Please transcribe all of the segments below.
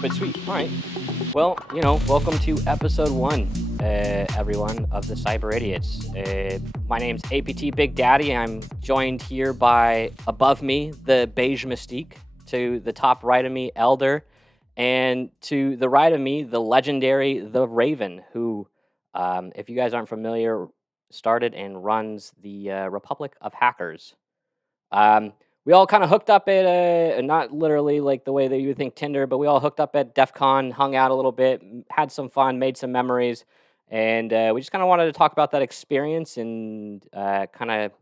But sweet. All right. Well, welcome to episode 1, everyone, of the Cyber Idiots. My name's APT Big Daddy. I'm joined here by, above me, the Beige Mystique. To the top right of me, Elder. And to the right of me, the legendary TheRaven, who, if you guys aren't familiar, started and runs the Republic of Hackers. We all kind of hooked up at not literally like the way that you would think Tinder, but we all hooked up at Defcon, hung out a little bit, had some fun, made some memories, and we just kind of wanted to talk about that experience and kind of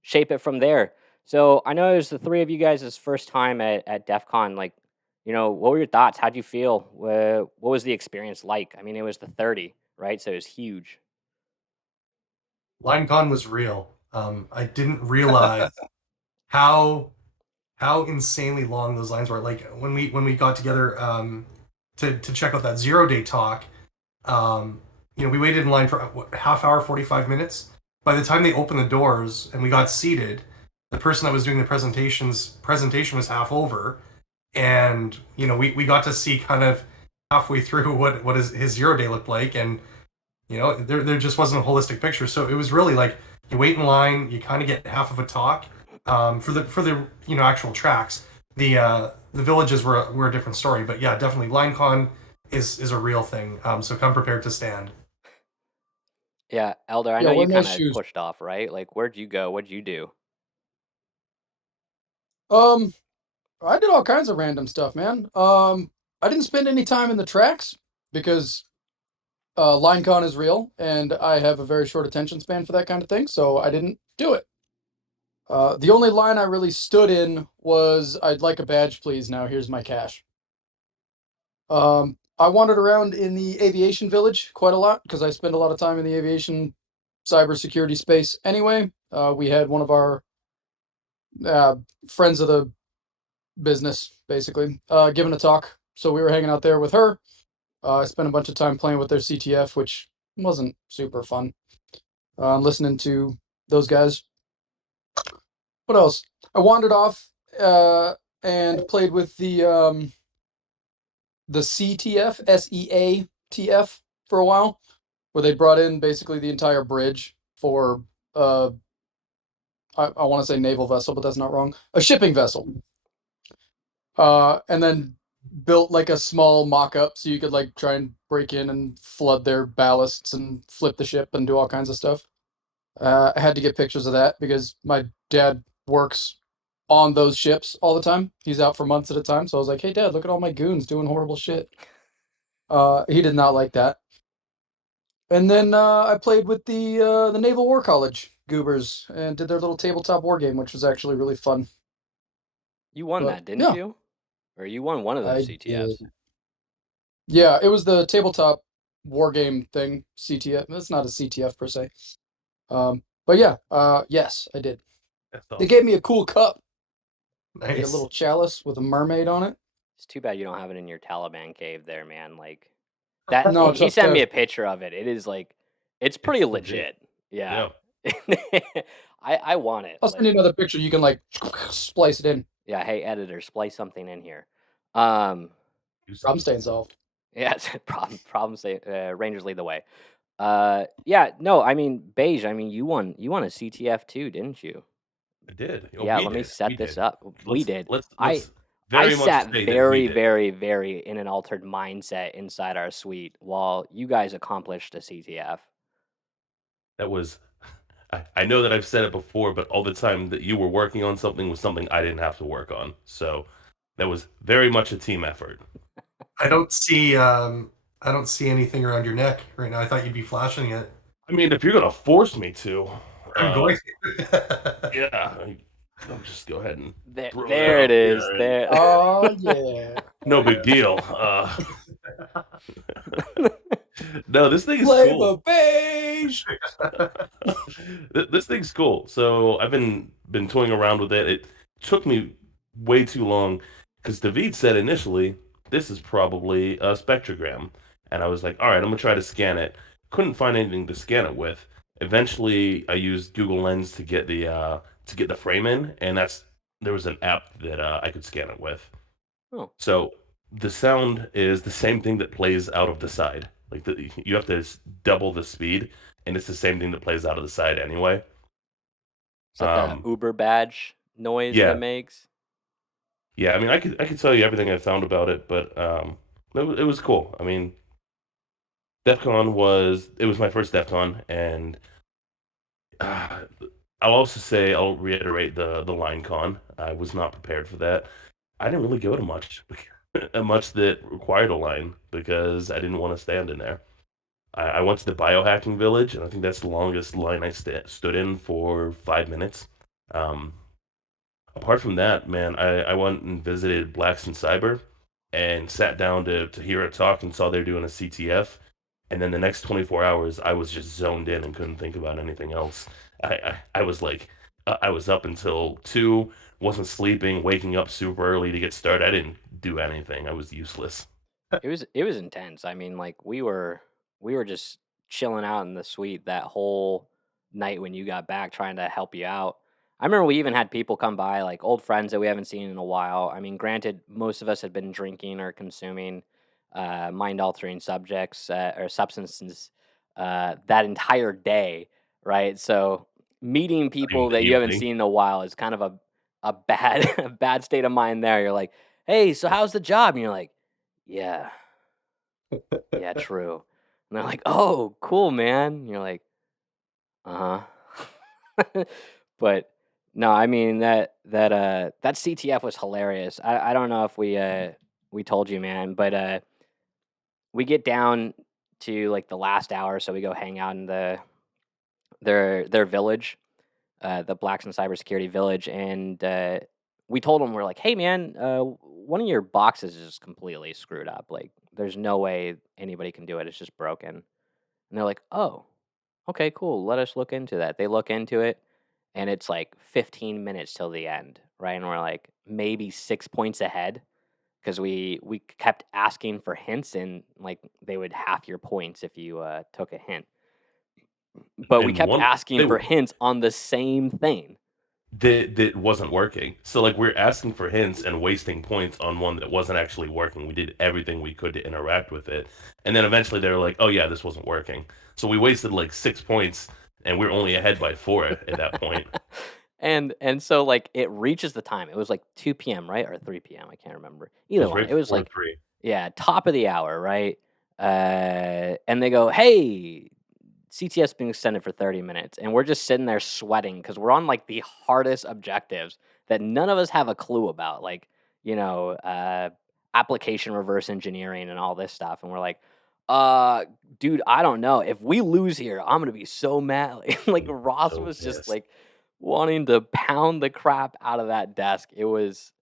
shape it from there. So I know it was the three of you guys' first time at Defcon. Like, what were your thoughts? How'd you feel? What was the experience like? I mean, it was the 30, right? So it was huge. LineCon was real. I didn't realize how insanely long those lines were. Like when we got together to check out that 0-day talk, we waited in line for half hour, 45 minutes. By the time they opened the doors and we got seated, the person that was doing the presentation was half over, and we got to see kind of halfway through what his 0-day looked like, and there just wasn't a holistic picture. So it was really like you wait in line, you kind of get half of a talk. For the actual tracks, the villages were a different story. But yeah, definitely LineCon is a real thing. So come prepared to stand. Yeah, Elder, I Yeah, know wear you no kind of shoes. pushed off, right? Like, where'd you go? What'd you do? I did all kinds of random stuff, man. I didn't spend any time in the tracks because LineCon is real, and I have a very short attention span for that kind of thing, so I didn't do it. The only line I really stood in was, "I'd like a badge, please. Now here's my cash." I wandered around in the aviation village quite a lot because I spend a lot of time in the aviation cybersecurity space anyway. We had one of our friends of the business, basically, giving a talk. So we were hanging out there with her. I spent a bunch of time playing with their CTF, which wasn't super fun. Listening to those guys. What else? I wandered off and played with the CTF, SEATF, for a while, where they brought in basically the entire bridge for I want to say naval vessel, but that's not wrong. A shipping vessel. And then built like a small mock-up so you could like try and break in and flood their ballasts and flip the ship and do all kinds of stuff. I had to get pictures of that because my dad works on those ships all the time. He's out for months at a time. So I was like, "Hey, Dad, look at all my goons doing horrible shit." He did not like that. And then I played with the Naval War College goobers and did their little tabletop war game, which was actually really fun. You won But that, didn't yeah, you? Or you won one of those I CTFs? did. Yeah, it was the tabletop war game thing. CTF. It's not a CTF per se. But yeah, yes, I did. That's They awesome. gave me a cool cup, like a Nice. little chalice with a mermaid on it. It's too bad you don't have it in your Taliban cave there, man. Like that. No, He tough sent me Kev. a picture of it. It is like, it's pretty It's legit. legit. Yeah. Yeah. I want it. I'll send you another picture. You can like splice it in. Yeah. Hey, editor, splice something in here. Um. Problem staying solved. Yeah. It's a problem. Say, Rangers lead the way. Yeah. No. I mean, Beige. I mean, you won a CTF too, didn't you? I did. Yeah. We Let me did. set We this did. up. We did. Let's I very much sat say that we very, did. very, very in an altered mindset inside our suite while you guys accomplished a CTF. That was. I know that I've said it before, but all the time that you were working on something was something I didn't have to work on. So that was very much a team effort. I don't see anything around your neck right now. I thought you'd be flashing it. I mean, if you're gonna force me to, I'm going to. Yeah, I'll just go ahead and There it is. There. Oh yeah. No big deal. No, this thing is Flavor cool. Beige. This thing's cool. So I've been toying around with it. It took me way too long because David said initially this is probably a spectrogram, and I was like, all right, I'm gonna try to scan it. Couldn't find anything to scan it with. Eventually, I used Google Lens to get the frame in, and there was an app that I could scan it with. Oh. So the sound is the same thing that plays out of the side. Like you have to double the speed, and it's the same thing that plays out of the side anyway. Is that the Uber badge noise that it Yeah, makes? yeah. I mean, I could tell you everything I found about it, but it was cool. I mean, Defcon was my first Defcon, and uh, I'll reiterate the line con. I was not prepared for that. I didn't really go to much, much that required a line because I didn't want to stand in there. I went to the biohacking village, and I think that's the longest line I stood in for 5 minutes. Um, Apart from that, man, I went and visited Blacks in Cyber and sat down to hear a talk and saw they're doing a CTF. And then the next 24 hours, I was just zoned in and couldn't think about anything else. I was like, I was up until 2, wasn't sleeping, waking up super early to get started. I didn't do anything. I was useless. It was intense. I mean, like we were just chilling out in the suite that whole night when you got back, trying to help you out. I remember we even had people come by, like old friends that we haven't seen in a while. I mean, granted, most of us had been drinking or consuming mind-altering subjects or substances that entire day, right? So meeting Not even people the that you haven't evening. seen in a while is kind of a bad a bad state of mind. There, you're like, hey, so how's the job? And you're like, yeah, yeah, true. And they're like, "Oh, cool, man." And you're like, "Uh-huh." But no, I mean that CTF was hilarious. I don't know if we told you, man, but we get down to like the last hour, so we go hang out in their village, the Blacks in Cybersecurity village, and we told them, we're like, "Hey, man, one of your boxes is completely screwed up. Like, there's no way anybody can do it. It's just broken." And they're like, "Oh, okay, cool. Let us look into that." They look into it, and it's like 15 minutes till the end, right? And we're like maybe 6 points ahead because we kept asking for hints, and like they would half your points if you took a hint. But we And kept one asking they for hints on the same thing. that wasn't working. So like we're asking for hints and wasting points on one that wasn't actually working. We did everything we could to interact with it. And then eventually they were like, "Oh yeah, this wasn't working." So we wasted like 6 points and we are only ahead by 4 at that point. And so like it reaches the time. It was like 2 p.m., right? Or 3 p.m. I can't remember. It Either was one. right It was before like, 3. yeah, top of the hour, right? And they go, "Hey, CTS being extended for 30 minutes." And we're just sitting there sweating because we're on like the hardest objectives that none of us have a clue about, like, you know, application reverse engineering and all this stuff. And we're like, dude, I don't know. If we lose here, I'm gonna be so mad. Like Ross So was just pissed. like wanting to pound the crap out of that desk. It was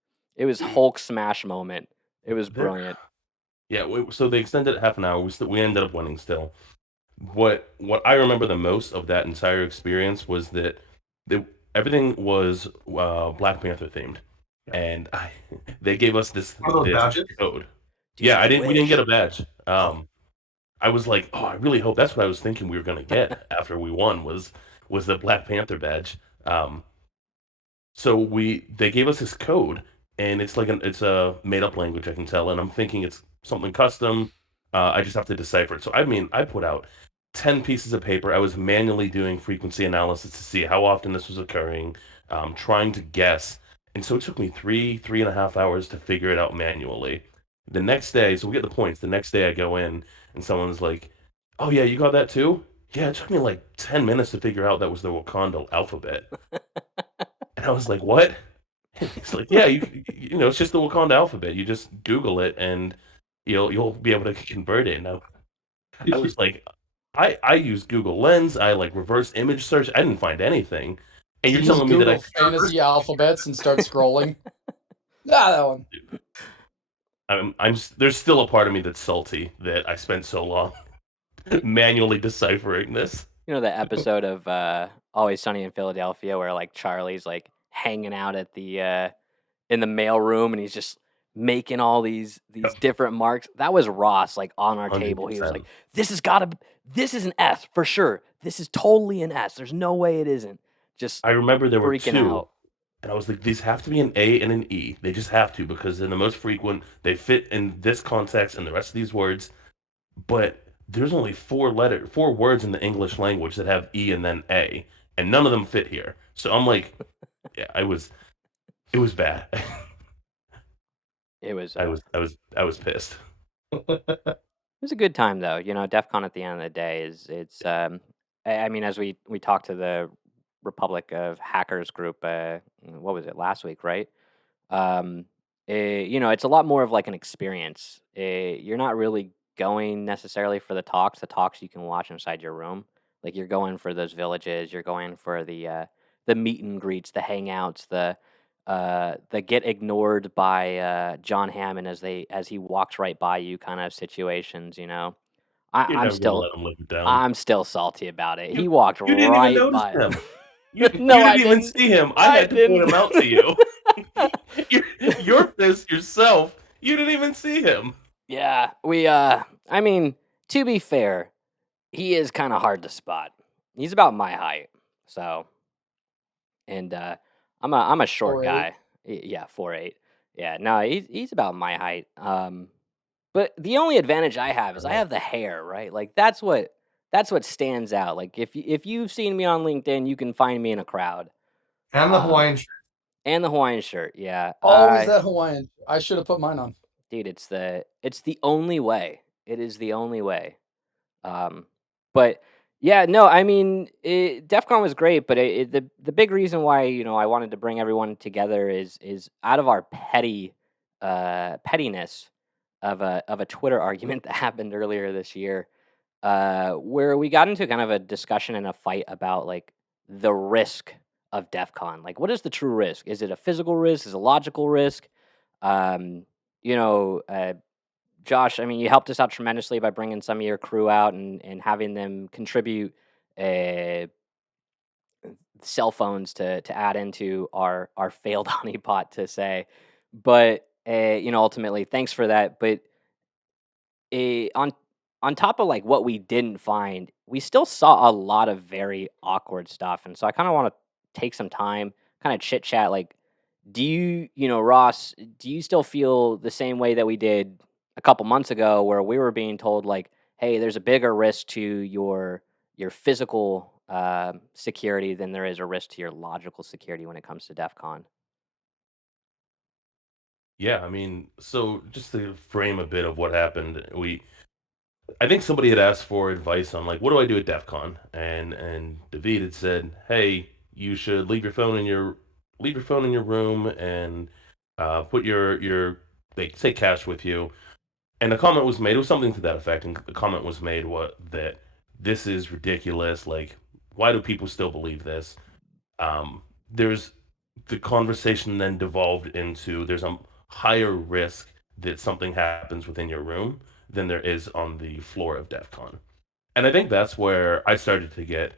Hulk smash moment. It was There brilliant. Yeah, so they extended it half an hour. We ended up winning still. What I remember the most of that entire experience was that the everything was Black Panther themed, Yeah. and they gave us One of those this badges? code. Dude, Yeah, I we didn't get wish. a badge. Oh, I was like, oh, I really hope that's what I was thinking we were gonna get after we won was the Black Panther badge. Um, so they gave us this code, and it's a made up language I can tell, and I'm thinking it's something custom. I just have to decipher it. So I mean, I put out 10 pieces of paper. I was manually doing frequency analysis to see how often this was occurring, trying to guess, and so it took me 3.5 hours to figure it out manually. The next day, so we get the points. The next day, I go in, and someone's like, "Oh yeah, you got that too?" Yeah, it took me like 10 minutes to figure out that was the Wakanda alphabet. And I was like, "What?" It's like, "Yeah, you know, it's just the Wakanda alphabet. You just Google it, and you'll be able to convert it." And I was like, I used Google Lens. I like reverse image search. I didn't find anything. And you're You just telling me that Google fantasy alphabets and start scrolling. That one. there's still a part of me that's salty that I spent so long manually deciphering this. You know the episode of Always Sunny in Philadelphia where like Charlie's like hanging out at the in the mail room and he's just making all these different marks. That was Ross like on our table. He was 100%. like, this is an S for sure. This is totally an S. There's no way it isn't. Just I remember there were freaking 2, out. And I was like, these have to be an A and an E. They just have to because they're the most frequent. They fit in this context and the rest of these words. But there's only four words in the English language that have E and then A, and none of them fit here. So I'm like, yeah, it was bad. It was. I was pissed. It was a good time though. DEF CON at the end of the day it's. I mean, as we talked to the Republic of Hackers group, what was it, last week, right? It's a lot more of like an experience. You're not really going necessarily for the talks. The talks you can watch inside your room. Like you're going for those villages. You're going for the meet and greets, the hangouts, the get ignored by John Hammond as he walks right by you kind of situations. You're I'm never gonna still let him live it down. I'm still salty about it. You He walked you didn't even right notice by. him. You No, I didn't even didn't. see him. I I had to point didn't. him out to you. You're pissed yourself. You didn't even see him. Yeah, I mean, to be fair, he is kind of hard to spot. He's about my height, so, and I'm a short 4'8"? guy. Yeah, 4'8". Yeah, no, he's about my height. But the only advantage I have is I have the hair, right? Like that's what stands out. Like if you've seen me on LinkedIn, you can find me in a crowd. And the Hawaiian shirt. And the Hawaiian shirt, yeah. Always that Hawaiian. I should have put mine on. Dude, it's the only way. It is the only way. But yeah, no, I mean, DEF CON was great, but the big reason why I wanted to bring everyone together is out of our pettiness of a Twitter argument that happened earlier this year, where we got into kind of a discussion and a fight about like the risk of DEF CON. Like, what is the true risk? Is it a physical risk? Is it a logical risk? Um, Josh, I mean, you helped us out tremendously by bringing some of your crew out and having them contribute cell phones to add into our failed honeypot to say. But ultimately, thanks for that. But on top of like what we didn't find, we still saw a lot of very awkward stuff, and so I kind of want to take some time, kind of chit chat. Like, do Ross? Do you still feel the same way that we did a couple months ago, where we were being told like, "Hey, there's a bigger risk to your physical security than there is a risk to your logical security when it comes to DEF CON." Yeah, I mean, so just to frame a bit of what happened, I think somebody had asked for advice on like, what do I do at DEF CON? And David had said, hey, you should leave your phone in your room and put your they say cash with you. And a comment was made. It was something to that effect. And the comment was made that this is ridiculous. Like, why do people still believe this? There's the conversation then devolved into there's a higher risk that something happens within your room than there is on the floor of DEF CON. And I think that's where I started to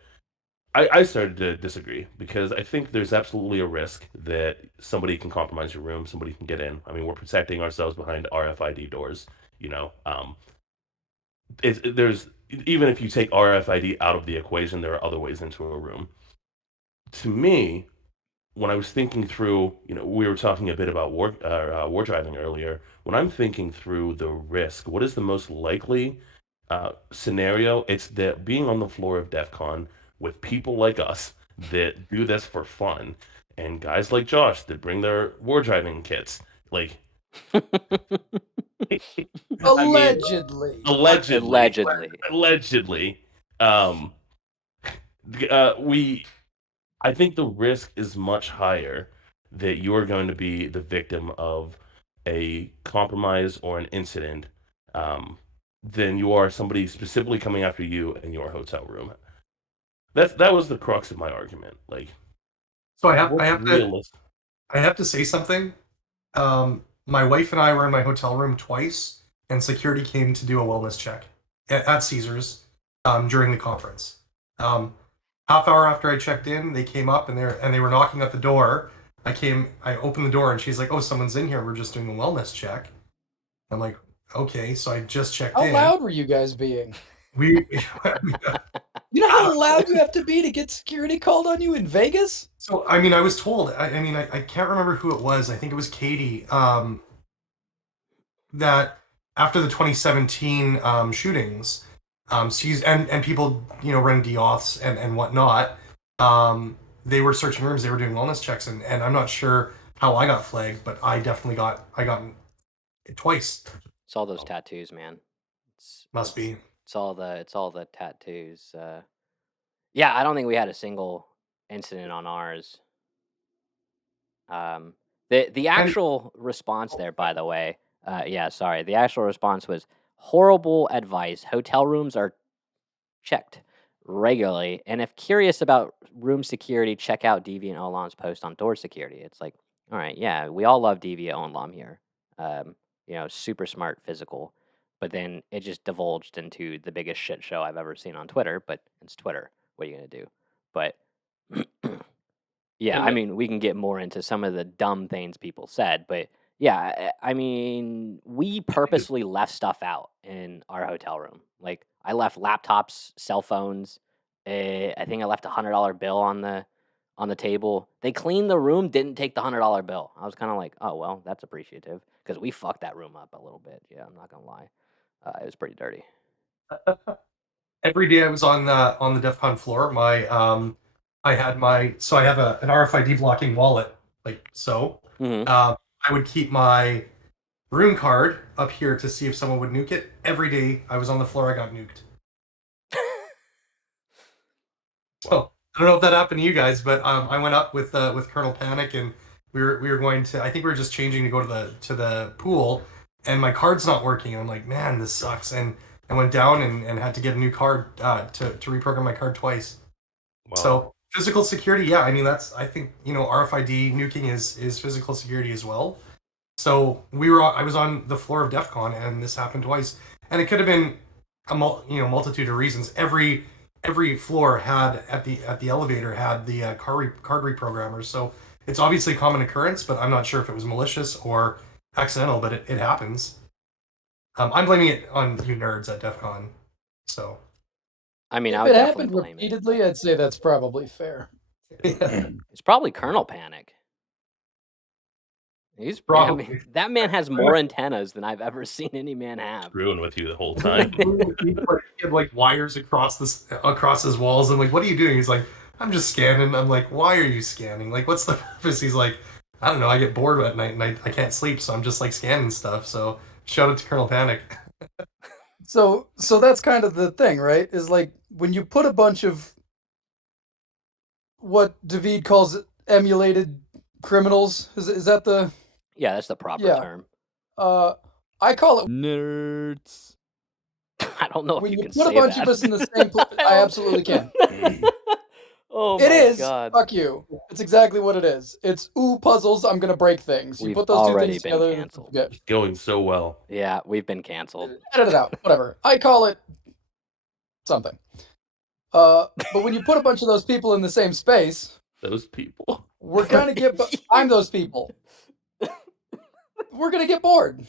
I started to disagree because I think there's absolutely a risk that somebody can compromise your room, somebody can get in. I mean, we're protecting ourselves behind RFID doors, you know. There's even if you take RFID out of the equation, there are other ways into a room. To me, when I was thinking through, we were talking a bit about war driving earlier. When I'm thinking through the risk, what is the most likely scenario? It's that being on the floor of DEF CON with people like us that do this for fun, and guys like Josh that bring their war driving kits. Like, Allegedly. Allegedly. I think the risk is much higher that you're going to be the victim of a compromise or an incident than you are somebody specifically coming after you in your hotel room. That was the crux of my argument. Like, so I have to say something. My wife and I were in my hotel room twice, and security came to do a wellness check at Caesars during the conference. Half hour after I checked in, they came up and they were knocking at the door. I opened the door and she's like, "Oh, someone's in here. We're just doing a wellness check." I'm like, "Okay." So I just checked in. How loud were you guys being? You know how loud you have to be to get security called on you in Vegas? So, I mean, I was told, I can't remember who it was. I think it was Katie, that after the 2017 shootings, she's and people, run deauths and whatnot. They were searching rooms, they were doing wellness checks, and I'm not sure how I got flagged, but I definitely got it twice. It's all those tattoos, man. Must be. It's all the tattoos. Yeah, I don't think we had a single incident on ours. The actual response there, by the way, the actual response was horrible advice. Hotel rooms are checked regularly, and if curious about room security, check out Deviant Olam's post on door security. It's like, all right, yeah, we all love Deviant Olam here. Super smart physical, but then it just divulged into the biggest shit show I've ever seen on Twitter. But it's Twitter. What are you gonna do? But yeah, I mean, we can get more into some of the dumb things people said, but yeah, I mean, we purposely left stuff out in our hotel room. Like, I left laptops, cell phones. I think I left $100 bill on the table. They cleaned the room, didn't take the $100 bill. I was kind of like, oh well, that's appreciative because we fucked that room up a little bit. Yeah, I'm not gonna lie, it was pretty dirty. Every day I was on the Defcon floor, I have an RFID blocking wallet, like so. Mhm. I would keep my room card up here to see if someone would nuke it. Every day I was on the floor, I got nuked. So I don't know if that happened to you guys, but I went up with Colonel Panic, and we were going to. I think we were just changing to go to the pool, and my card's not working. And I'm like, man, this sucks. And I went down and had to get a new card to reprogram my card twice. Wow. So physical security, yeah. I mean, I think RFID nuking is physical security as well. So I was on the floor of DEF CON, and this happened twice, and it could have been a multitude of reasons. Every floor had at the elevator had the card reprogrammers, so it's obviously a common occurrence, but I'm not sure if it was malicious or accidental, but it happens. I'm blaming it on you nerds at DEF CON. So I mean, I If would it definitely happened blame it. repeatedly, I'd say that's probably fair. It's probably Colonel Panic. He's Probably. that man has more antennas than I've ever seen any man have. Screwing with you the whole time. He had like wires across his walls. I'm like, what are you doing? He's like, I'm just scanning. I'm like, why are you scanning? Like, what's the purpose? He's like, I don't know. I get bored at night and I can't sleep, so I'm just like scanning stuff. So shout out to Colonel Panic. So that's kind of the thing, right? Is like when you put a bunch of what David calls emulated criminals. Is that the? Yeah, that's the proper Yeah. term. I call it Nerds. I don't know if when you you can put say a bunch that. of us in the same place. I absolutely can. Oh It my is. god. Fuck you. It's exactly what it is. It's puzzles. I'm gonna break things. You We've put those two already things been together. canceled. Yeah. It's going so well. Yeah, we've been canceled. Edit it out. Whatever. I call it something. But when you put a bunch of those people in the same space, Those people. we're gonna get. I'm those people. We're gonna get bored,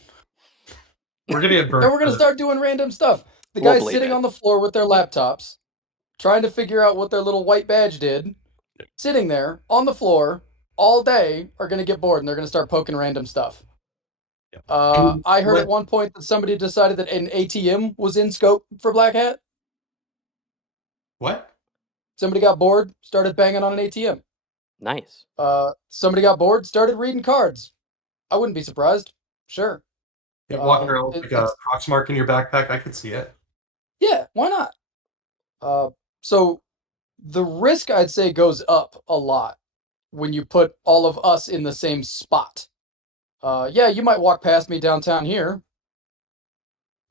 We're gonna get burned. and we're gonna start doing random stuff. The We'll guys believe sitting it. on the floor with their laptops, trying to figure out what their little white badge did, sitting there on the floor all day, are gonna get bored, and they're gonna start poking random stuff. Yep. I heard at one point that somebody decided that an ATM was in scope for Black Hat. What? Somebody got bored, started banging on an ATM. Nice. Somebody got bored, started reading cards. I wouldn't be surprised. Sure. Yeah, walking around with it- like a Proxmark in your backpack, I could see it. Yeah, why not? So the risk, I'd say, goes up a lot when you put all of us in the same spot. Yeah, you might walk past me downtown here.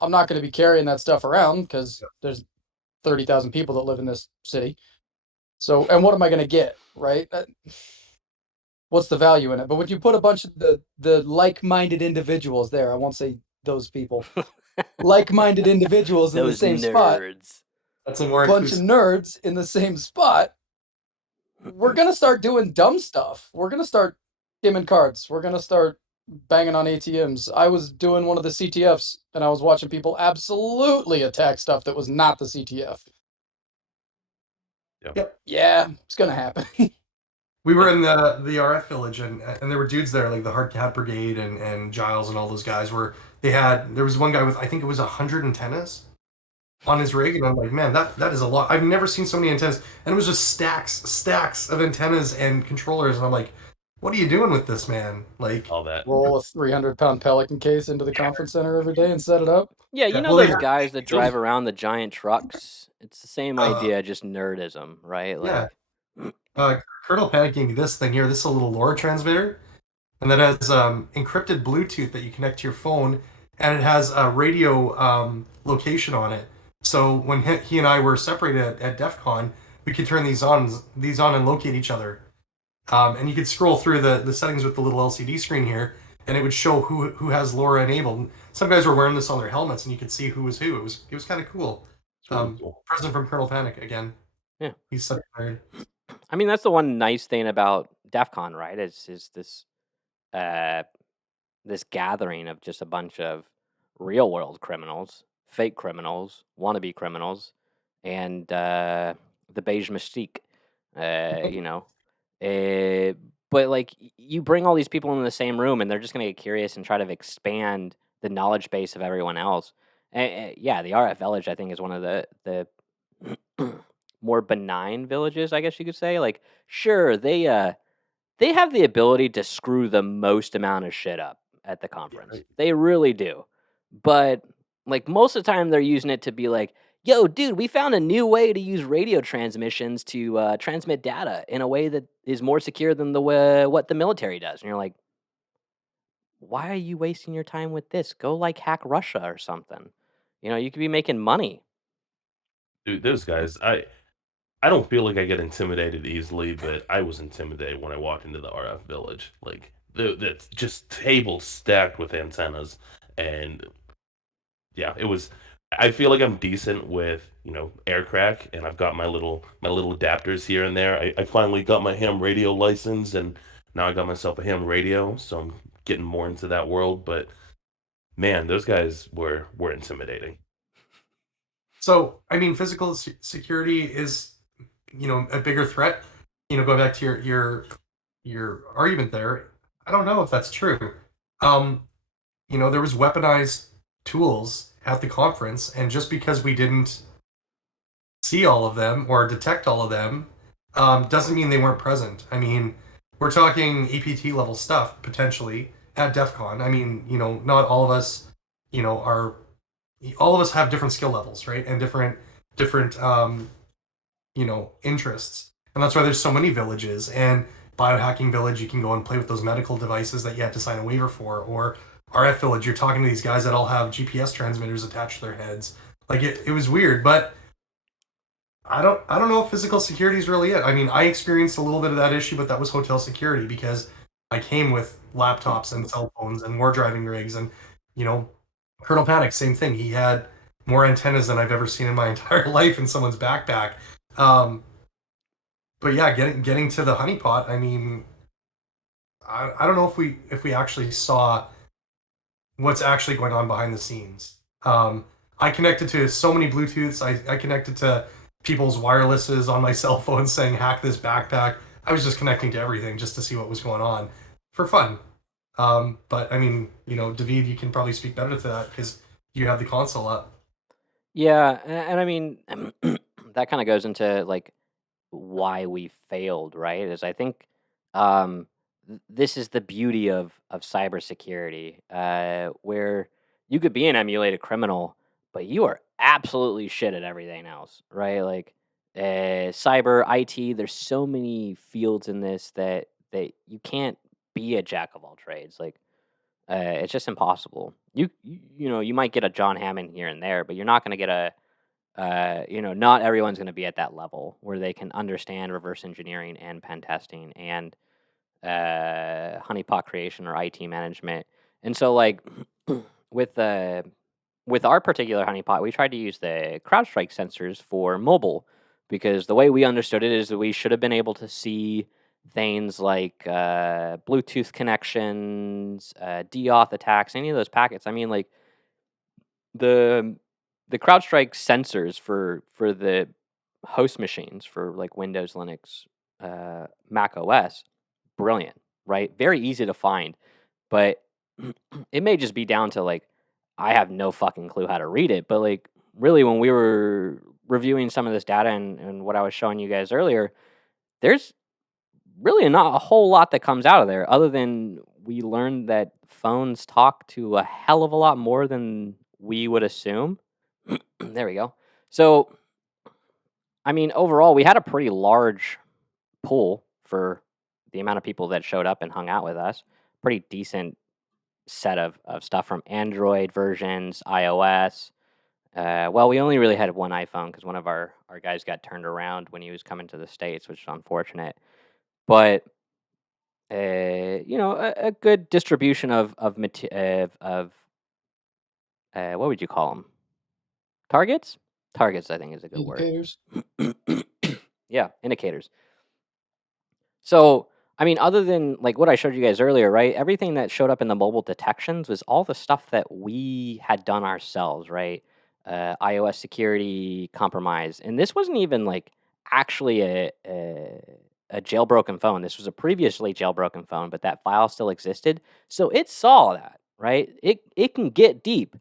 I'm not going to be carrying that stuff around because there's 30,000 people that live in this city. So, and what am I going to get, right? What's the value in it? But when you put a bunch of the like-minded individuals there, I won't say those people, like-minded individuals in the Those same spot, nerds. That's a more bunch of inclusive. nerds in the same spot, we're gonna start doing dumb stuff. We're gonna start skimming cards. We're gonna start banging on ATMs. I was doing one of the CTFs, and I was watching people absolutely attack stuff that was not the CTF. Yep. Yeah, it's gonna happen. We were in the RF village, and there were dudes there, like the Hard Cat Brigade and Giles and all those guys. Where there was one guy with, I think it was 100 antennas on his rig, and I'm like, man, that is a lot. I've never seen so many antennas, and it was just stacks of antennas and controllers, and I'm like, what are you doing with this, man? Like, All that. Roll a 300-pound Pelican case into the conference center every day and set it up. Yeah, you Yeah, know well, those yeah. guys that drive around the giant trucks? It's the same Uh, idea, just nerdism, right? yeah. Like, Colonel Panic gave me this thing here. This is a little LoRa transmitter, and that has encrypted Bluetooth that you connect to your phone, and it has a radio location on it. So when he and I were separated at Defcon, we could turn these on and locate each other. And you could scroll through the settings with the little LCD screen here, and it would show who has LoRa enabled. Some guys were wearing this on their helmets, and you could see who was who. It was kind of cool. It's really cool. Present from Colonel Panic again. Yeah. He's such a nerd. I mean, that's the one nice thing about DEF CON, right? Is this uh, this gathering of just a bunch of real world criminals, fake criminals, wannabe criminals, and the Beige Mystique. You know, but like you bring all these people in the same room, and they're just gonna get curious and try to expand the knowledge base of everyone else. Yeah, the RF Village, I think, is one of the more benign villages, I guess you could say. Like, sure, they have the ability to screw the most amount of shit up at the conference. right. They really do. But like most of the time they're using it to be like, yo, dude, we found a new way to use radio transmissions to transmit data in a way that is more secure than what the military does. And you're like, why are you wasting your time with this? Go like hack Russia or something. You know, you could be making money. Dude, those guys, I don't feel like I get intimidated easily, but I was intimidated when I walked into the RF village. Like the just tables stacked with antennas, and yeah, it was. I feel like I'm decent with air crack, and I've got my little adapters here and there. I finally got my ham radio license, and now I got myself a ham radio, so I'm getting more into that world. But man, those guys were intimidating. So, I mean, physical security is, a bigger threat. Going back to your argument there, I don't know if that's true. There was weaponized tools at the conference, and just because we didn't see all of them or detect all of them, doesn't mean they weren't present. I mean, we're talking APT level stuff potentially at DEF CON. I mean, not all of us, are all of us have different skill levels, right? And different interests. And that's why there's so many villages. And biohacking village, you can go and play with those medical devices that you have to sign a waiver for. Or RF village, you're talking to these guys that all have GPS transmitters attached to their heads. Like it was weird, but I don't know if physical security is really it. I mean, I experienced a little bit of that issue, but that was hotel security because I came with laptops and cell phones and war driving rigs, and Colonel Panic, same thing. He had more antennas than I've ever seen in my entire life in someone's backpack. But yeah, getting to the honeypot, I mean, I don't know if we actually saw what's actually going on behind the scenes. I connected to so many Bluetooths. I connected to people's wirelesses on my cell phone saying hack this backpack. I was just connecting to everything just to see what was going on for fun. But I mean, David, you can probably speak better to that because you have the console up. Yeah, and I mean, that kind of goes into like why we failed, right? Is I think this is the beauty of cybersecurity, where you could be an emulated criminal, but you are absolutely shit at everything else, right? Like cyber IT, there's so many fields in this that you can't be a jack of all trades. Like it's just impossible. You might get a John Hammond here and there, but you're not going to get a not everyone's going to be at that level where they can understand reverse engineering and pen testing and honeypot creation or IT management. And so, like with our particular honeypot, we tried to use the CrowdStrike sensors for mobile because the way we understood it is that we should have been able to see things like Bluetooth connections, DAuth attacks, any of those packets. I mean, like the CrowdStrike sensors for the host machines for like Windows, Linux, Mac OS, brilliant, right? Very easy to find, but it may just be down to like I have no fucking clue how to read it. But like really, when we were reviewing some of this data and what I was showing you guys earlier, there's really not a whole lot that comes out of there other than we learned that phones talk to a hell of a lot more than we would assume. There we go. So, I mean, overall, we had a pretty large pool for the amount of people that showed up and hung out with us. Pretty decent set of stuff from Android versions, iOS. Well, we only really had one iPhone because one of our guys got turned around when he was coming to the States, which is unfortunate. But a good distribution of what would you call them? Targets? Targets, I think, is a good word. Indicators. Yeah, indicators. So, I mean, other than like what I showed you guys earlier, right? Everything that showed up in the mobile detections was all the stuff that we had done ourselves, right? iOS security compromise, and this wasn't even like actually a jailbroken phone. This was a previously jailbroken phone, but that file still existed, so it saw that, right? It can get deep.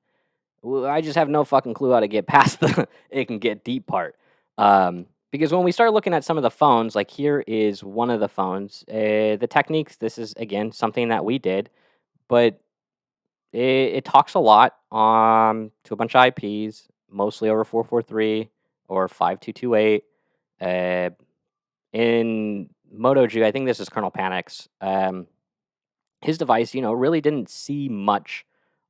I just have no fucking clue how to get past the it can get deep part. Because when we start looking at some of the phones, like here is one of the phones. The techniques, this is again something that we did, but it talks a lot to a bunch of IPs, mostly over 443 or 5228. In Moto2, I think this is Colonel Panic's. His device, really didn't see much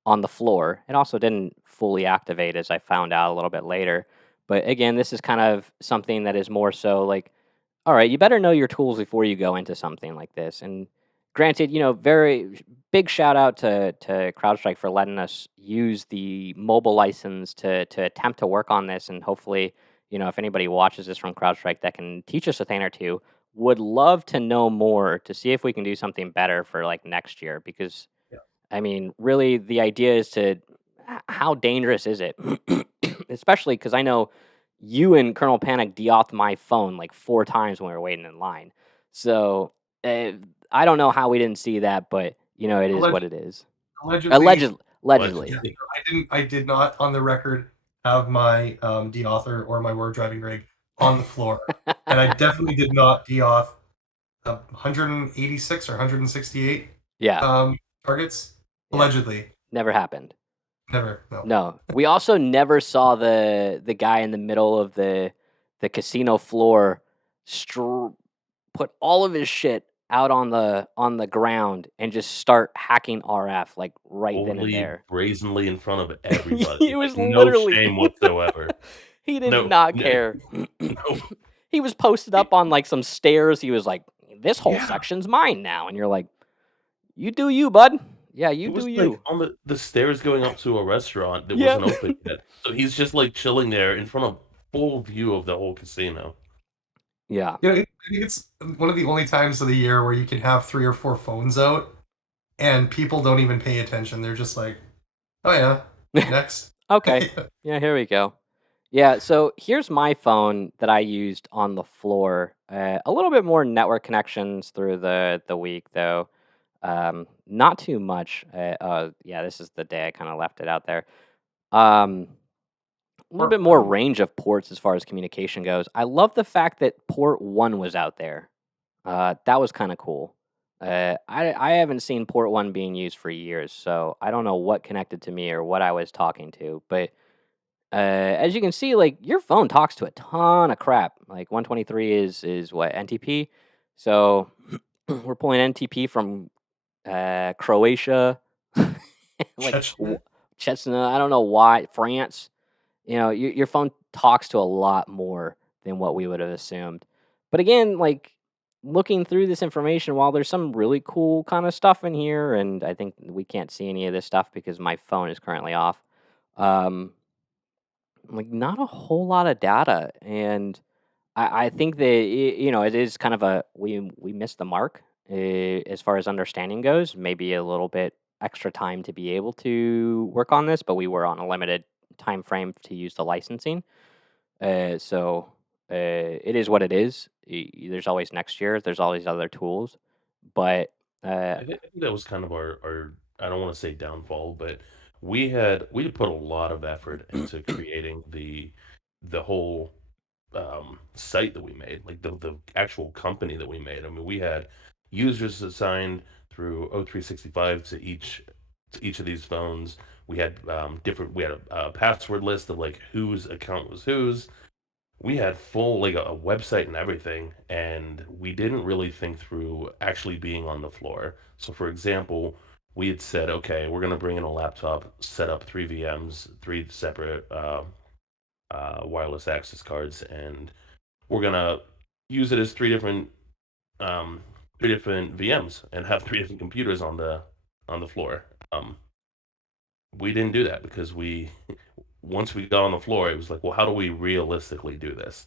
on the floor. It also didn't fully activate, as I found out a little bit later. But again, this is kind of something that is more so like, all right, you better know your tools before you go into something like this. And granted, very big shout out to CrowdStrike for letting us use the mobile license to attempt to work on this. And hopefully, if anybody watches this from CrowdStrike that can teach us a thing or two, would love to know more to see if we can do something better for like next year. Because, Yeah. I mean, really, the idea is how dangerous is it? Especially because I know you and Colonel Panic deauthed my phone like 4 times when we were waiting in line. So I don't know how we didn't see that, but it is what it is. Allegedly. Allegedly. I did not, on the record, have my deauthor or my word driving rig on the floor, and I definitely did not deauth 186 or 168 Yeah, targets. Yeah. Allegedly, never happened. never. No. No, we also never saw the guy in the middle of the casino floor put all of his shit out on the ground and just start hacking RF like right then and Boldly, there. brazenly in front of everybody. It was Like, literally no shame whatsoever. He did No, not no, care. no. He was posted up on like some stairs. He was like, "This whole Yeah. section's mine now," and you're like, "You do you, bud. Yeah, you He was do like you." on the stairs going up to a restaurant that Yeah. wasn't open yet. So he's just like chilling there in front of full view of the whole casino. Yeah. It's one of the only times of the year where you can have 3 or 4 phones out, and people don't even pay attention. They're just like, "Oh yeah, next." Okay. Yeah, here we go. Yeah, so here's my phone that I used on the floor. A little bit more network connections through the week, though. Not too much. Yeah, this is the day I kind of left it out there. A little bit more range of ports as far as communication goes. I love the fact that port 1 was out there. That was kind of cool. I haven't seen port 1 being used for years, so I don't know what connected to me or what I was talking to. But as you can see, like your phone talks to a ton of crap. Like 123 is what, NTP? So we're pulling NTP from Croatia, like Chechnya. Chechnya. I don't know why. France. Your phone talks to a lot more than what we would have assumed. But again, like looking through this information, while there's some really cool kind of stuff in here, and I think we can't see any of this stuff because my phone is currently off. Like not a whole lot of data, and I think that it is kind of we missed the mark as far as understanding goes. Maybe a little bit extra time to be able to work on this, but we were on a limited time frame to use the licensing. So It is what it is. There's always next year. There's always other tools, but I think that was kind of our I don't want to say downfall, but we had put a lot of effort into creating the whole site that we made, like the actual company that we made. I mean, we had users assigned through O365 to each of these phones. We had we had a password list of like whose account was whose. We had full like a website and everything, and we didn't really think through actually being on the floor. So, for example, we had said, okay, we're going to bring in a laptop, set up three VMs, three separate wireless access cards, and we're gonna use it as um, three different VMs and have three different computers on the floor. We didn't do that because we once we got on the floor, it was like, well, how do we realistically do this?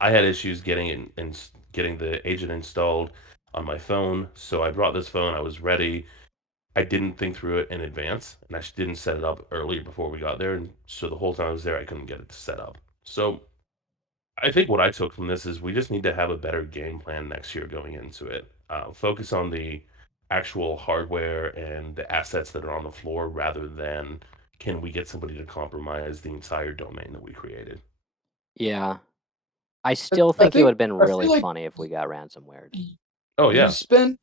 I had issues getting it and getting the agent installed on my phone, so I brought this phone. I was ready. I didn't think through it in advance, and I didn't set it up earlier before we got there, and so the whole time I was there, I couldn't get it set up. So I think what I took from this is we just need to have a better game plan next year going into it. Focus on the actual hardware and the assets that are on the floor rather than can we get somebody to compromise the entire domain that we created. yeah, I I, still I think it would think have been I really feel like funny if we got ransomware. Oh you yeah, spent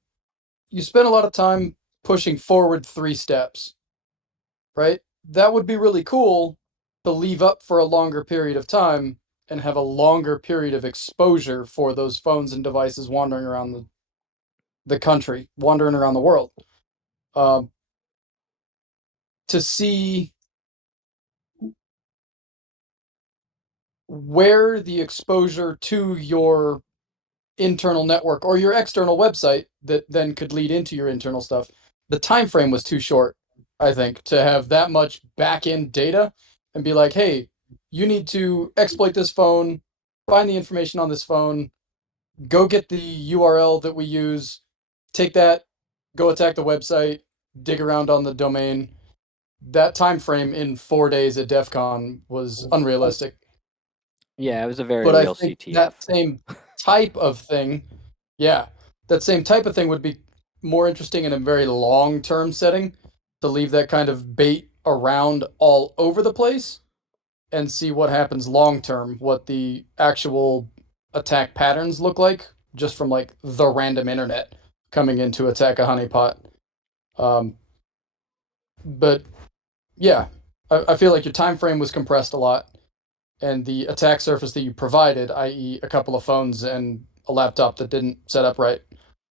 you spent a lot of time pushing forward 3 steps, right? That would be really cool to leave up for a longer period of time and have a longer period of exposure for those phones and devices wandering around the country, wandering around the world. Um, to see where the exposure to your internal network or your external website that then could lead into your internal stuff, the time frame was too short, I think, to have that much back end data and be like, hey, you need to exploit this phone, find the information on this phone, go get the URL that we use, take that, go attack the website, dig around on the domain. That time frame in 4 days at Defcon was unrealistic. Yeah, it was a very But I real think CTF. that same type of thing, yeah, that same type of thing would be more interesting in a very long term setting to leave that kind of bait around all over the place and see what happens long term, what the actual attack patterns look like just from like the random internet coming in to attack a honeypot. Um, but yeah, I feel like your time frame was compressed a lot, and the attack surface that you provided, i.e., a couple of phones and a laptop that didn't set up right,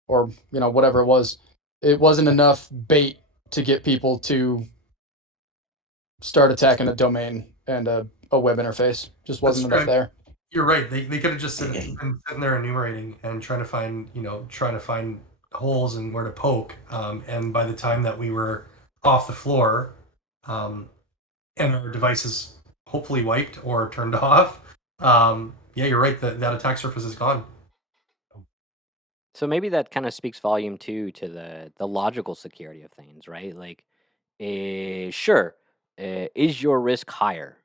or whatever it wasn't enough bait to get people to start attacking a domain and a web interface. Just That's wasn't enough true. there. You're right. They could have just been sitting there enumerating and trying to find holes and where to poke. And by the time that we were off the floor, um, and our devices hopefully wiped or turned off, yeah, you're right. That attack surface is gone. So maybe that kind of speaks volume too to the logical security of things, right? Like, sure, is your risk higher?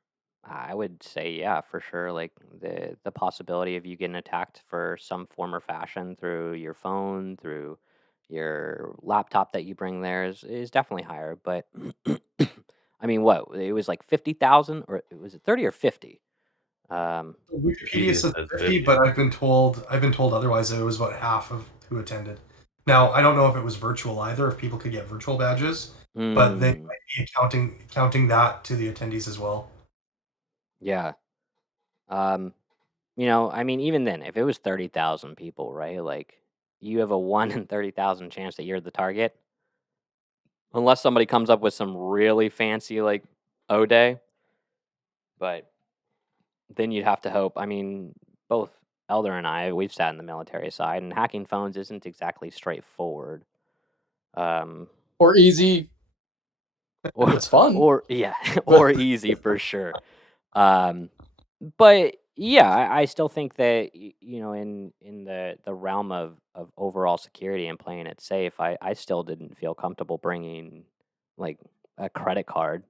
I would say yeah, for sure. Like the possibility of you getting attacked for some form or fashion through your phone, through your laptop that you bring there is definitely higher. But I mean, what it was like 50,000, or was it 30 or 50? Wikipedia Wikipedia says says 50, 50. but I've been told otherwise. That it was about half of who attended. Now I don't know if it was virtual either. If people could get virtual badges, but they Mm, might be counting that to the attendees as well. yeah. Um, I mean, even then, if it was 30,000 people, right? Like, you have a 1 in 30,000 chance that you're the target, unless somebody comes up with some really fancy, like, O day. But then you'd have to hope. I mean, both Elder and I, we've sat in the military side, and hacking phones isn't exactly straightforward. Um, Or easy. or, It's fun, or yeah, but or easy for sure. Um, but yeah, I still think that in the realm of overall security and playing it safe, I still didn't feel comfortable bringing like a credit card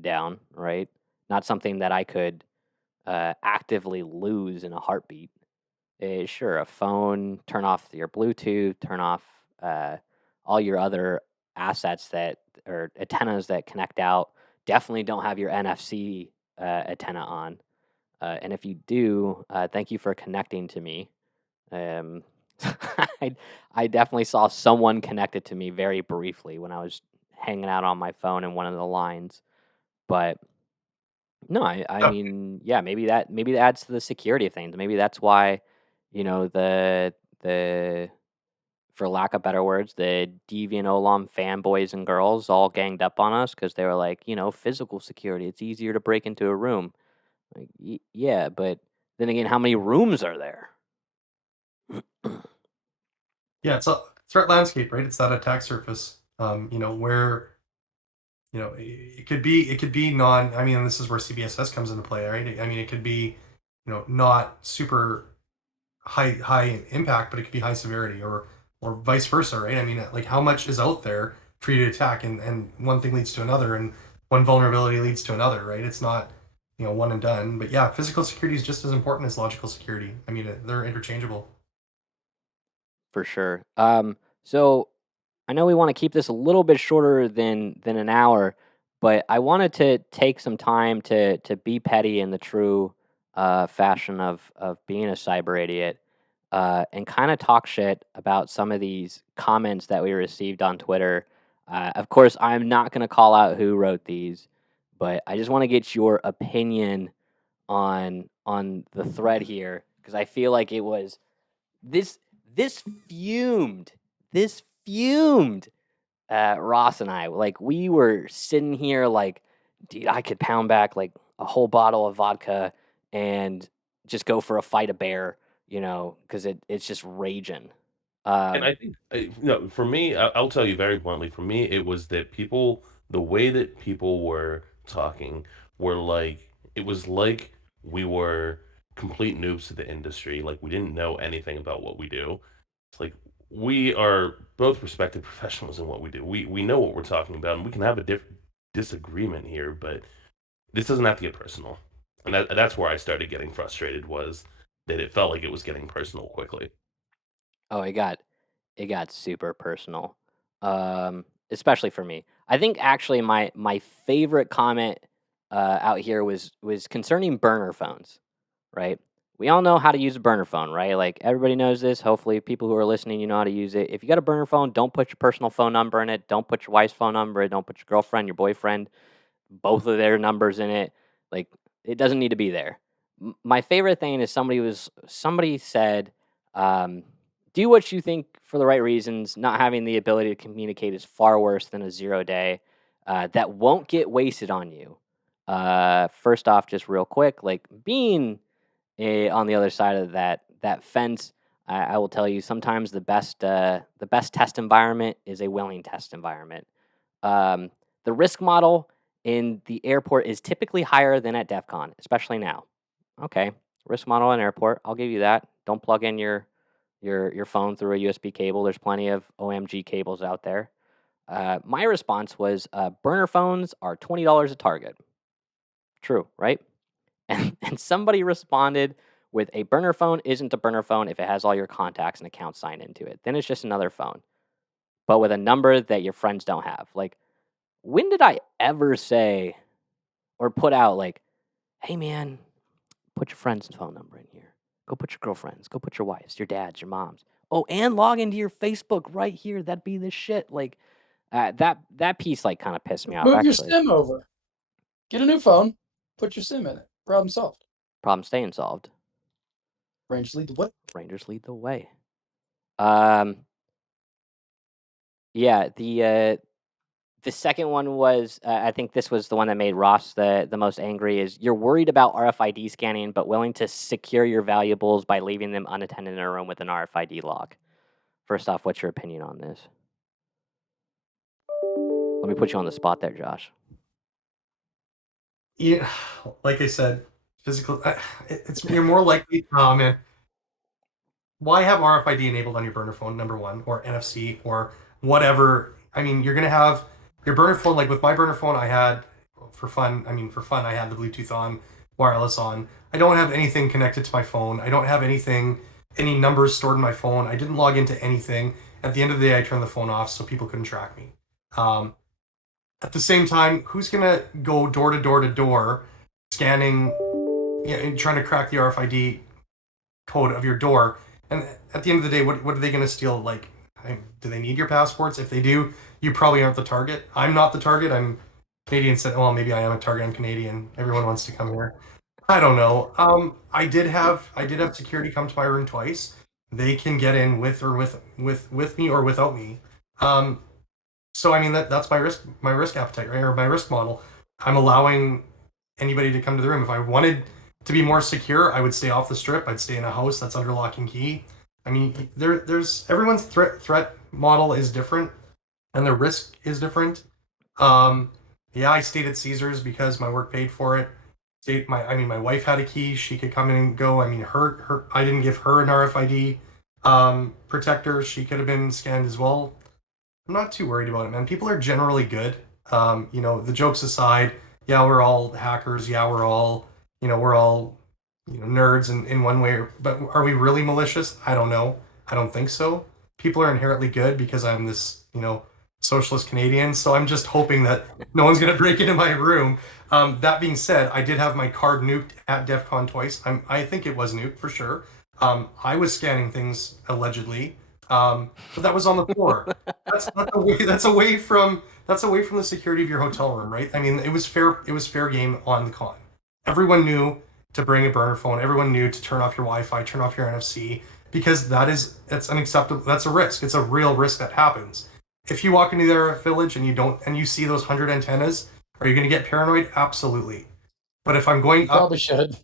down, right? Not something that I could actively lose in a heartbeat. Sure, a phone, turn off your Bluetooth, turn off all your other assets that or antennas that connect out. Definitely don't have your NFC antenna on. And if you do, thank you for connecting to me. Um, I definitely saw someone connected to me very briefly when I was hanging out on my phone in one of the lines. But no, I Yeah. mean, yeah, maybe that adds to the security of things. Maybe that's why, the for lack of better words, the Deviant Olam fanboys and girls all ganged up on us because they were like, physical security. It's easier to break into a room. Like, yeah, but then again, how many rooms are there? Yeah, it's a threat landscape, right? It's that attack surface. Where it could be non. I mean, this is where CBSS comes into play, right? I mean, it could be, not super high impact, but it could be high severity, or vice versa, right? I mean, like how much is out there for you to attack, and one thing leads to another, and one vulnerability leads to another, right? It's not one and done. But yeah, physical security is just as important as logical security. I mean, they're interchangeable. For sure. So I know we want to keep this a little bit shorter than an hour, but I wanted to take some time to be petty in the true fashion of being a cyber idiot, and kind of talk shit about some of these comments that we received on Twitter. Of course, I'm not going to call out who wrote these, but I just want to get your opinion on the thread here because I feel like it was this this fumed this fumed Ross and I. Like, we were sitting here like, dude, I could pound back like a whole bottle of vodka and just go for a fight a bear, because it's just raging. And Um, I think, for me, I'll tell you very bluntly, for me, it was that the way that people were talking were like, it was like we were complete noobs to the industry. Like, we didn't know anything about what we do. It's like, we are both respected professionals in what we do. We know what we're talking about, and we can have a disagreement here, but this doesn't have to get personal. And that's where I started getting frustrated, was that it felt like it was getting personal quickly. oh, it got super personal, especially for me. I think actually my favorite comment out here was concerning burner phones, right? We all know how to use a burner phone, right? Like, everybody knows this. Hopefully, people who are listening, you know how to use it. If you got a burner phone, don't put your personal phone number in it. Don't put your wife's phone number in it. Don't put your girlfriend, your boyfriend, both of their numbers in it. Like, it doesn't need to be there. My favorite thing is somebody said, do what you think for the right reasons. Not having the ability to communicate is far worse than a 0 day that won't get wasted on you. First off, just real quick, like, being on the other side of that fence, I will tell you, sometimes the best test environment is a willing test environment. The risk model in the airport is typically higher than at Defcon, especially now. Okay, risk model in airport, I'll give you that. Don't plug in your phone through a USB cable. There's plenty of OMG cables out there. My response was, burner phones are $20 a target. True, right? And somebody responded with, a burner phone isn't a burner phone if it has all your contacts and accounts signed into it. Then it's just another phone, but with a number that your friends don't have. Like, when did I ever say or put out like, hey man, put your friend's phone number in here. Go put your girlfriend's. Go put your wife's, your dad's, your mom's. Oh, and log into your Facebook right here. That'd be the shit. Like, that piece like kind of pissed me off. Move your Actually, SIM over. Get a new phone. Put your SIM in it. Problem solved. problem staying solved. Rangers lead the way. Rangers lead the way. Yeah, the second one was, I think this was the one that made Ross the most angry, is, you're worried about RFID scanning, but willing to secure your valuables by leaving them unattended in a room with an RFID lock. First off, what's your opinion on this? Let me put you on the spot there, Josh. Yeah, like I said, physical. You're more likely. Oh man, why have RFID enabled on your burner phone? Number one, or NFC, or whatever. I mean, you're gonna have your burner phone. Like with my burner phone, I had for fun. I mean, for fun, I had the Bluetooth on wireless on. I don't have anything connected to my phone. I don't have any numbers stored in my phone. I didn't log into anything. At the end of the day, I turned the phone off so people couldn't track me. At the same time, who's gonna go door to door to door, scanning, and trying to crack the RFID code of your door? And at the end of the day, what are they gonna steal? Like, do they need your passports? If they do, you probably aren't the target. I'm not the target. I'm Canadian. Said, well, maybe I am a target. I'm Canadian. Everyone wants to come here. I don't know. I did have security come to my room twice. They can get in with me or without me. So I mean that's my risk appetite, right? Or my risk model. I'm allowing anybody to come to the room. If I wanted to be more secure, I would stay off the strip. I'd stay in a house that's under lock and key. I mean, there's everyone's threat model is different, and their risk is different. Yeah, I stayed at Caesars because my work paid for it. My wife had a key; she could come in and go. I mean, I didn't give her an RFID protector. She could have been scanned as well. I'm not too worried about it, man. People are generally good. The jokes aside, yeah, we're all hackers. Yeah, we're all nerds in one way. But are we really malicious? I don't know. I don't think so. People are inherently good because I'm this, socialist Canadian. So I'm just hoping that no one's gonna break into my room. That being said, I did have my card nuked at Defcon twice. I think it was nuked for sure. I was scanning things allegedly, but that was on the floor. That's away from the security of your hotel room, right? I mean, it was fair game on the con. Everyone knew to bring a burner phone. Everyone knew to turn off your Wi-Fi, turn off your NFC, because it's unacceptable. That's a risk. It's a real risk that happens. If you walk into their village and you see those 100 antennas, are you going to get paranoid? Absolutely. But if I'm going up, Probably should.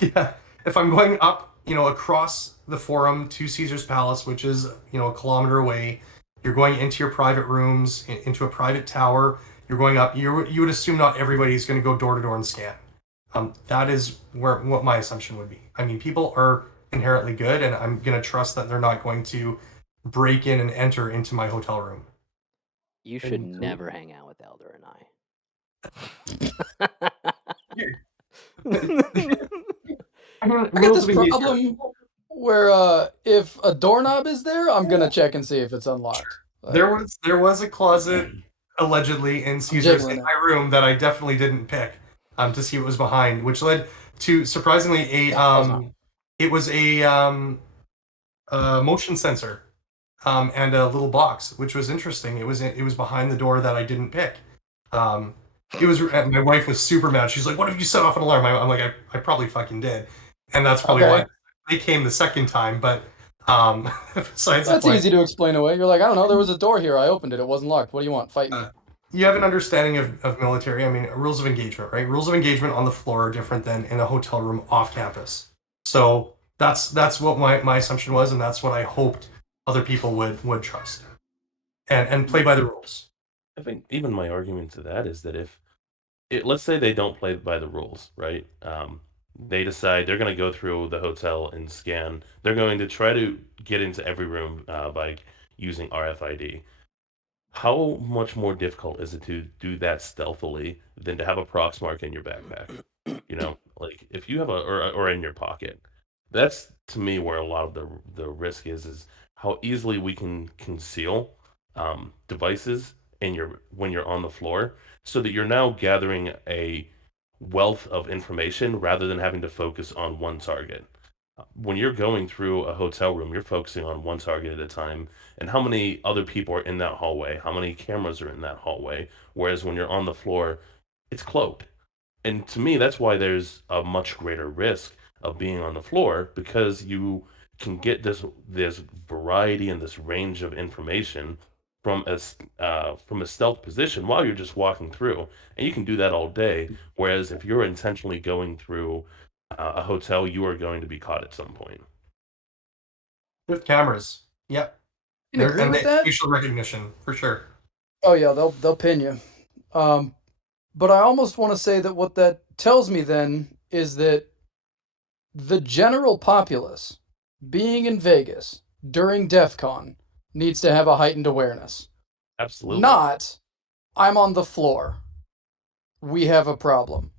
yeah, if I'm going up, across the forum to Caesar's Palace, which is, a kilometer away, you're going into your private rooms, into a private tower, you're going up, you would assume not everybody's going to go door to door and scan. That is what my assumption would be. I mean, people are inherently good, and I'm going to trust that they're not going to break in and enter into my hotel room. You should never hang out with Elder and I. I got this problem where if a doorknob is there, I'm gonna check and see if it's unlocked. There was a closet allegedly in Caesar's in my room that I definitely didn't pick to see what was behind, which led to surprisingly it was a motion sensor and a little box, which was interesting. It was behind the door that I didn't pick. My wife was super mad. She's like, "What if you set off an alarm?" I'm like, I probably fucking did, and that's probably why they came the second time. But besides that's easy to explain away. You're like, I don't know, there was a door here. I opened it. It wasn't locked. What do you want? Fight me. You have an understanding of military. I mean, rules of engagement, right? Rules of engagement on the floor are different than in a hotel room off campus. So that's what my assumption was, and that's what I hoped other people would trust and play by the rules. I think even my argument to that is that let's say they don't play by the rules, right? They decide they're going to go through the hotel and scan. They're going to try to get into every room by using RFID. How much more difficult is it to do that stealthily than to have a Proxmark in your backpack? Like if you have or in your pocket. That's to me where a lot of the risk is how easily we can conceal devices when you're on the floor, so that you're now gathering a wealth of information rather than having to focus on one target. When you're going through a hotel room, you're focusing on one target at a time, and how many other people are in that hallway, how many cameras are in that hallway. Whereas when you're on the floor, it's cloaked. And to me, that's why there's a much greater risk of being on the floor, because you can get this variety and this range of information from a stealth position while you're just walking through, and you can do that all day. Whereas if you're intentionally going through a hotel, you are going to be caught at some point. With cameras, yep. You agree with that? Facial recognition for sure. Oh yeah, they'll pin you. But I almost want to say that what that tells me then is that the general populace being in Vegas during Defcon needs to have a heightened awareness. Absolutely. Not, I'm on the floor. We have a problem.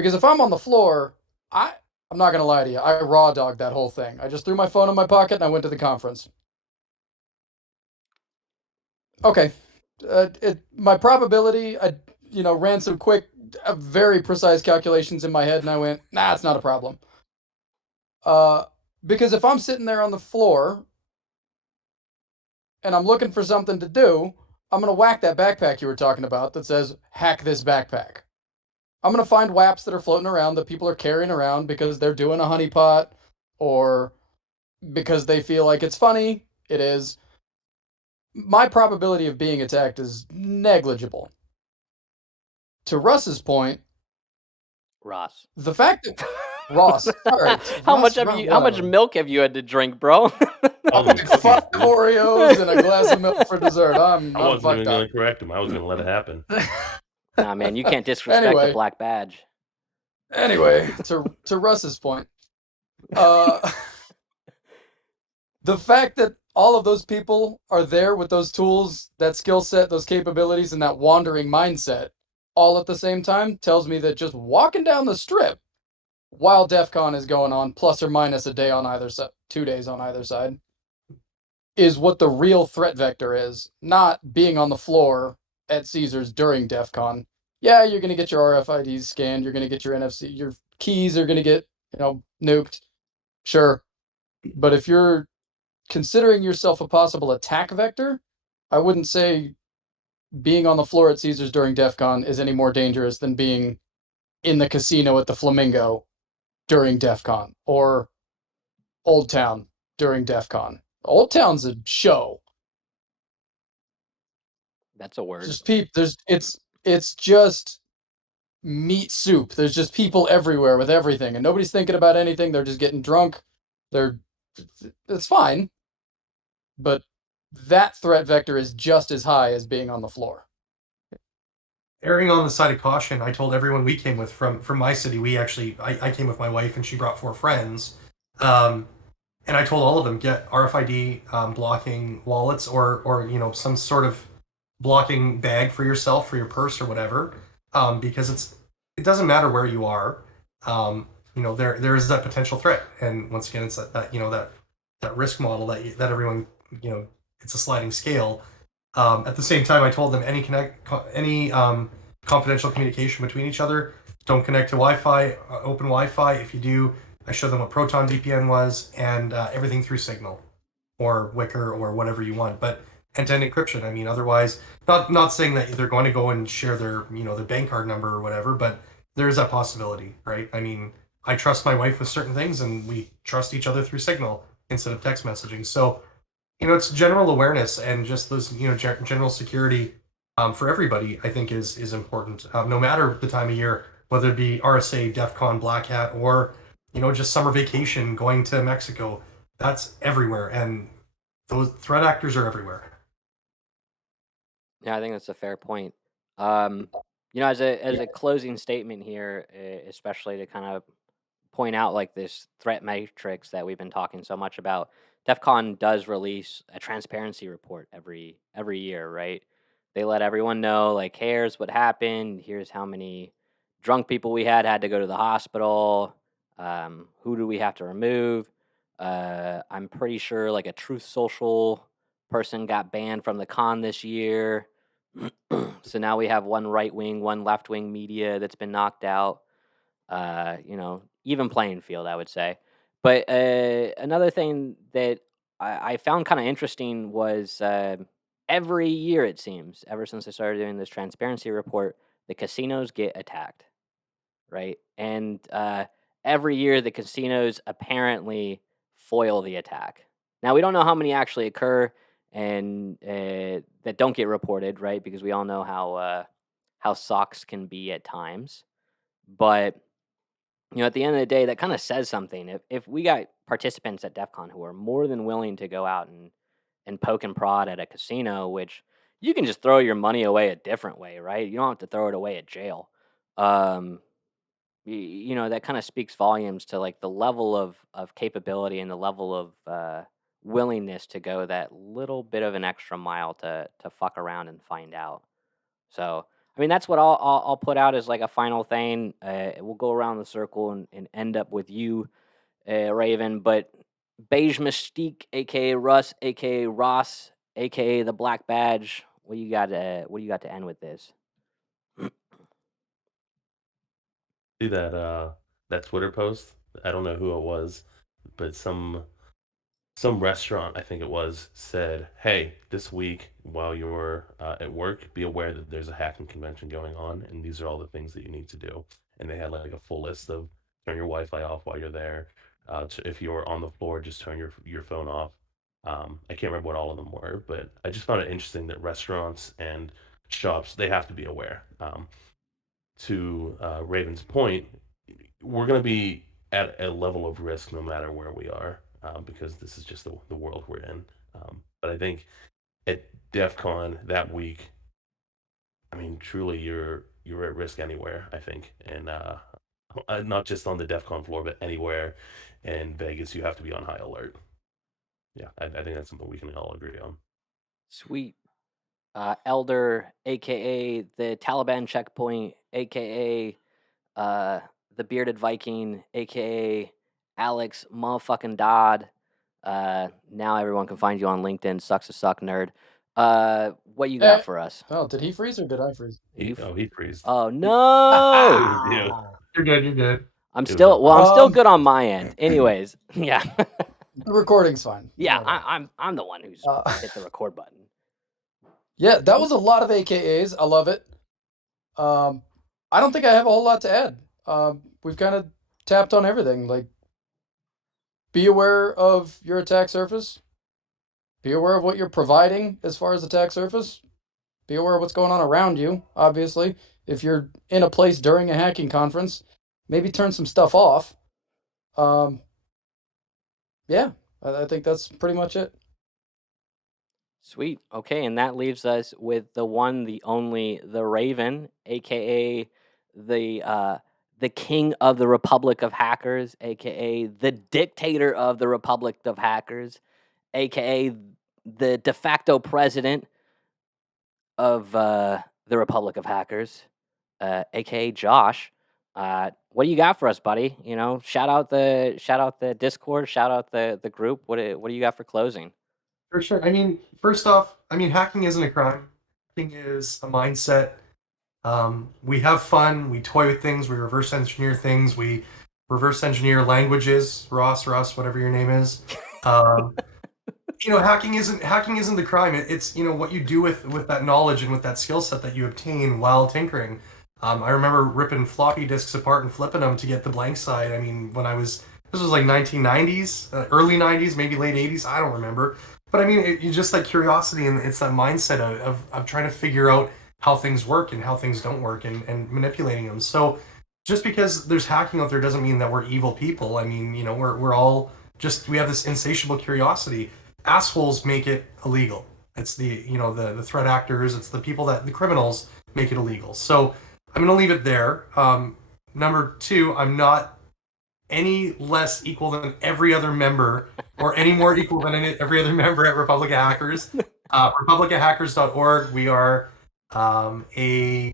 Because if I'm on the floor, I'm not gonna lie to you, I raw dogged that whole thing. I just threw my phone in my pocket and I went to the conference. Okay, my probability, I ran some quick, very precise calculations in my head, and I went, nah, it's not a problem. Because if I'm sitting there on the floor and I'm looking for something to do, I'm gonna whack that backpack you were talking about that says hack this backpack. I'm gonna find WAPs that are floating around that people are carrying around because they're doing a honeypot or because they feel like it's funny. It is. My probability of being attacked is negligible. To Russ's point, Ross. the fact that Ross, all right, How Ross, much milk have you had to drink, bro? Oh, like 5 Oreos and a glass of milk for dessert. I'm I wasn't fucked even going up. to correct him. I was going to let it happen. Nah, man, you can't disrespect Anyway. the black badge. Anyway, to Russ's point, the fact that all of those people are there with those tools, that skill set, those capabilities, and that wandering mindset all at the same time tells me that just walking down the strip while Defcon is going on, plus or minus a day on either side, 2 days on either side, is what the real threat vector is, not being on the floor at Caesars during Defcon. Yeah, you're going to get your RFIDs scanned, you're going to get your NFC, your keys are going to get, nuked. Sure. But if you're considering yourself a possible attack vector, I wouldn't say being on the floor at Caesars during Defcon is any more dangerous than being in the casino at the Flamingo during Defcon or Old Town during Defcon. Old Town's a show. That's a word. Just it's just meat soup. There's just people everywhere with everything, and nobody's thinking about anything. They're just getting drunk. It's fine, but that threat vector is just as high as being on the floor. Erring on the side of caution, I told everyone we came with from my city. I came with my wife and she brought 4 friends, and I told all of them get RFID blocking wallets or some sort of blocking bag for yourself, for your purse or whatever, because it doesn't matter where you are. There is that potential threat, and once again, it's that risk model that everyone it's a sliding scale. At the same time, I told them any confidential communication between each other, don't connect to Wi-Fi, open Wi-Fi. If you do, I showed them what Proton VPN was, and everything through Signal or Wicker or whatever you want. But end-to-end encryption. I mean, otherwise, not saying that they're going to go and share their their bank card number or whatever, but there is that possibility, right? I mean, I trust my wife with certain things, and we trust each other through Signal instead of text messaging. So it's general awareness and just those, general security for everybody, I think is important, no matter the time of year, whether it be RSA, DEFCON, Black Hat, or, just summer vacation, going to Mexico. That's everywhere. And those threat actors are everywhere. Yeah, I think that's a fair point. As a closing statement here, especially to kind of point out like this threat matrix that we've been talking so much about. DEFCON does release a transparency report every year, right? They let everyone know, like, here's what happened. Here's how many drunk people we had to go to the hospital. Who do we have to remove? I'm pretty sure like a Truth Social person got banned from the con this year. So now we have one right wing, one left wing media that's been knocked out. Even playing field, I would say. But another thing that I found kind of interesting was every year, it seems, ever since I started doing this transparency report, the casinos get attacked, right? And every year, the casinos apparently foil the attack. Now, we don't know how many actually occur and that don't get reported, right? Because we all know how socks can be at times. But at the end of the day, that kind of says something. If we got participants at DEF CON who are more than willing to go out and poke and prod at a casino, which you can just throw your money away a different way, right? You don't have to throw it away at jail. That kind of speaks volumes to like the level of capability and the level of willingness to go that little bit of an extra mile to fuck around and find out. So I mean, that's what I'll put out as like a final thing. We'll go around the circle and end up with you, Raven. But Beige Mystique, aka Russ, aka Ross, aka the Black Badge. What you got? What do you got to end with this? See that Twitter post? I don't know who it was, but some restaurant, I think it was, said, "Hey, this week while you're at work, be aware that there's a hacking convention going on, and these are all the things that you need to do." And they had like a full list of turn your Wi-Fi off while you're there. If you're on the floor, just turn your phone off. I can't remember what all of them were, but I just found it interesting that restaurants and shops they have to be aware. To Raven's point, we're going to be at a level of risk no matter where we are, because this is just the world we're in. But I think at Defcon that week, I mean, truly, you're at risk anywhere. I think, and not just on the Defcon floor, but anywhere in Vegas, you have to be on high alert. Yeah, I think that's something we can all agree on. Sweet. Elder, aka the Taliban checkpoint, aka the bearded Viking, aka Alex motherfucking Dodd. Now everyone can find you on LinkedIn. Sucks to suck, nerd. What you got for us? Oh, did he freeze or did I freeze? He freezed. Oh no! You're good. You're good. I'm was still on I'm still Um, good on my end. Anyways, yeah, The recording's fine. yeah. All right. I'm the one who's hit the record button. Yeah, that was a lot of AKAs. I love it. I don't think I have a whole lot to add. We've kind of tapped on everything. Like, be aware of your attack surface. Be aware of what you're providing as far as attack surface. Be aware of what's going on around you, obviously. If you're in a place during a hacking conference, maybe turn some stuff off. Yeah, I think that's pretty much it. Sweet. Okay, and that leaves us with the one, the only, TheRaven, aka the king of the Republic of Hackers, aka the dictator of the Republic of Hackers, aka the de facto president of the Republic of Hackers, aka Josh. What do you got for us, buddy? You know, shout out the Discord, shout out the group. What do you got for closing? For sure. I mean, first off, I mean, hacking isn't a crime. Hacking is a mindset. We have fun. We toy with things. We reverse engineer things. We reverse engineer languages. Ross, whatever your name is. Hacking isn't the crime. It's what you do with that knowledge and with that skill set that you obtain while tinkering. I remember ripping floppy disks apart and flipping them to get the blank side. I mean, this was like 1990s, early 90s, maybe late 80s. I don't remember. But I mean, you just like curiosity, and it's that mindset of trying to figure out how things work and how things don't work, and manipulating them. So just because there's hacking out there doesn't mean that we're evil people. I mean, we're all we have this insatiable curiosity. Assholes make it illegal. It's the threat actors, it's the people the criminals make it illegal. So I'm gonna leave it there. Number two, I'm not any less equal than every other member, or any more equal than every other member at Republic of Hackers. RepublicofHackers.org. We are a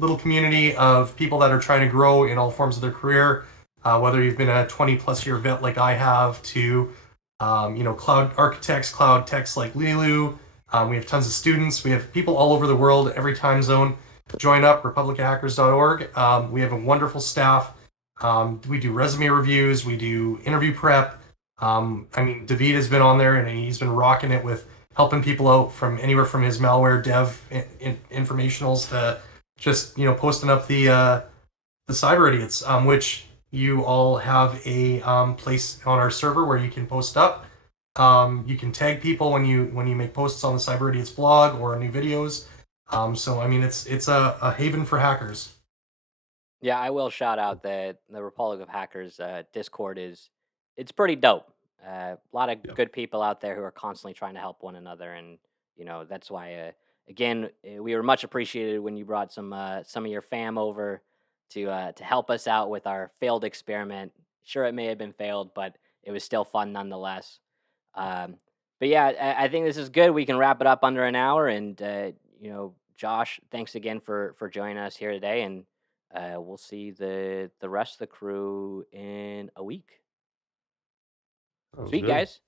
little community of people that are trying to grow in all forms of their career, whether you've been a 20-plus year vet like I have to cloud architects, cloud techs like Lilu. We have tons of students. We have people all over the world, every time zone. Join up, RepublicofHackers.org. We have a wonderful staff. We do resume reviews. We do interview prep. I mean, David has been on there, and he's been rocking it with helping people out from anywhere from his malware dev informationals to just posting up the cyber idiots, which you all have a place on our server where you can post up. You can tag people when you make posts on the Cyber Idiots blog or new videos. So I mean, it's a haven for hackers. Yeah, I will shout out the Republic of Hackers Discord it's pretty dope. A lot of good people out there who are constantly trying to help one another, and that's why again we were much appreciated when you brought some of your fam over to help us out with our failed experiment. Sure, it may have been failed, but it was still fun nonetheless. But yeah, I think this is good. We can wrap it up under an hour, and Josh, thanks again for joining us here today, and we'll see the rest of the crew in a week. Sounds Sweet, good. guys.